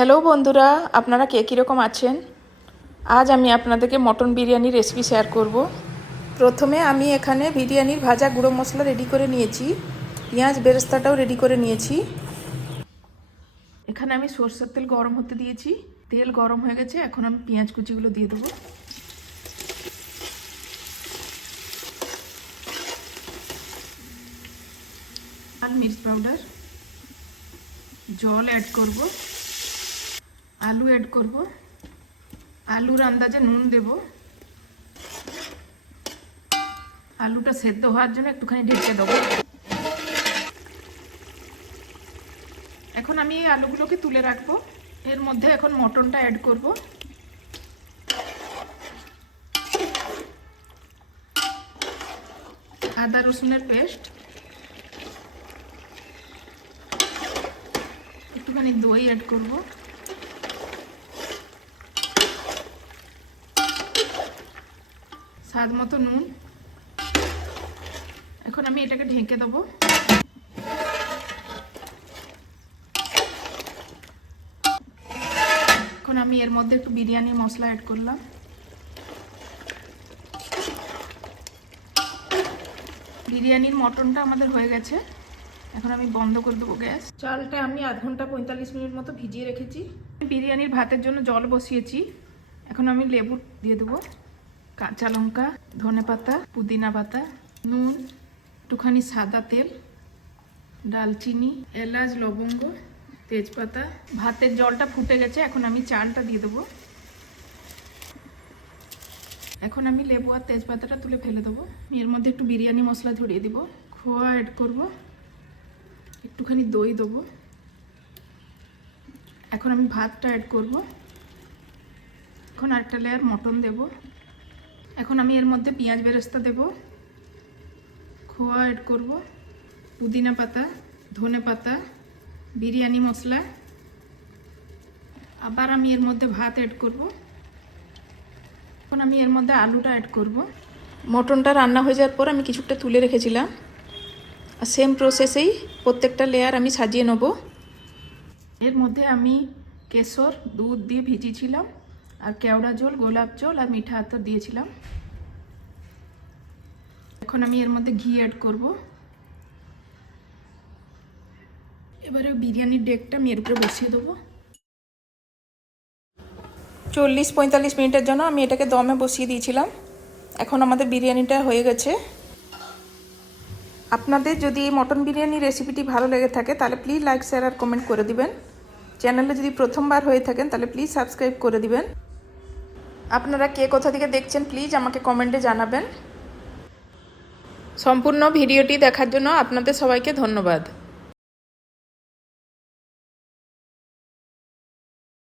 Hello বন্ধুরা, আপনারা কে কীরকম আছেন? আজ আমি আপনাদেরকে মটন বিরিয়ানির রেসিপি শেয়ার করব। প্রথমে আমি এখানে বিরিয়ানির ভাজা গুঁড়ো মশলা রেডি করে নিয়েছি, পেঁয়াজ বেরেস্তাটাও রেডি করে নিয়েছি। এখানে আমি সরষের তেল গরম হতে দিয়েছি, তেল গরম হয়ে গেছে। এখন আমি পেঁয়াজ কুচিগুলো দিয়ে দেবো। লাল মির্চ পাউডার, জল অ্যাড করব, আলু অ্যাড করব, আলুর আন্দাজে নুন দেব। আলুটা সেদ্ধ হওয়ার জন্য একটুখানি ঢেকে দেবো। এখন আমি এই আলুগুলোকে তুলে রাখবো। এর মধ্যে এখন মটনটা অ্যাড করব। আদা রসুনের পেস্ট, একটুখানি দই অ্যাড করব, স্বাদ মতো নুন। এখন আমি এটাকে ঢেকে দেবো। এখন আমি এর মধ্যে একটু বিরিয়ানি মশলা অ্যাড করলাম। বিরিয়ানির মটনটা আমাদের হয়ে গেছে। এখন আমি বন্ধ করে দেবো গ্যাস। চালটা আমি আধ ঘন্টা 45 মিনিট মতো ভিজিয়ে রেখেছি। বিরিয়ানির ভাতের জন্য জল বসিয়েছি। এখন আমি লেবু দিয়ে দেবো, কাঁচা লঙ্কা, ধনেপাতা, পুদিনা পাতা, নুন, একটুখানি সাদা তেল, ডালচিনি, এলাচ, লবঙ্গ, তেজপাতা। ভাতের জলটা ফুটে গেছে। এখন আমি চালটা দিয়ে দেবো। এখন আমি লেবু আর তেজপাতাটা তুলে ফেলে দেবো। এর মধ্যে একটু বিরিয়ানি মশলা ছড়িয়ে দিব, খোয়া অ্যাড করব, একটুখানি দই দেবো। এখন আমি ভাতটা অ্যাড করব। এখন আরেকটা লেয়ার মটন দেব। এখন আমি এর মধ্যে পেঁয়াজ বেরেস্তা দেব, খোয়া অ্যাড করব, পুদিনা পাতা, ধনে পাতা, বিরিয়ানি মশলা। আবার আমি এর মধ্যে ভাত অ্যাড করব। এখন আমি এর মধ্যে আলুটা অ্যাড করব। মটনটা রান্না হয়ে যাওয়ার পর আমি কিছুটা তুলে রেখেছিলাম। আর সেম প্রসেসেই প্রত্যেকটা লেয়ার আমি সাজিয়ে নেব। এর মধ্যে আমি কেশর দুধ দিয়ে ভিজিয়েছিলাম, আর কেওড়া জল, গোলাপ জল আর মিঠা আতর দিয়েছিলাম। এখন আমি এর মধ্যে ঘি অ্যাড করব। এবারে বিরিয়ানির ডেকটা আমি এর উপরে বসিয়ে দেবো। 40-45 মিনিটের জন্য আমি এটাকে দমে বসিয়ে দিয়েছিলাম। এখন আমাদের বিরিয়ানিটা হয়ে গেছে। আপনাদের যদি এই মটন বিরিয়ানি রেসিপিটি ভালো লেগে থাকে তাহলে প্লিজ লাইক, শেয়ার আর কমেন্ট করে দিবেন। চ্যানেলে যদি প্রথমবার হয়ে থাকেন তাহলে প্লিজ সাবস্ক্রাইব করে দিবেন। আপনারা কে কোথা থেকে দেখছেন প্লিজ আমাকে কমেন্টে জানাবেন। সম্পূর্ণ ভিডিওটি দেখার জন্য আপনাদের সবাইকে ধন্যবাদ।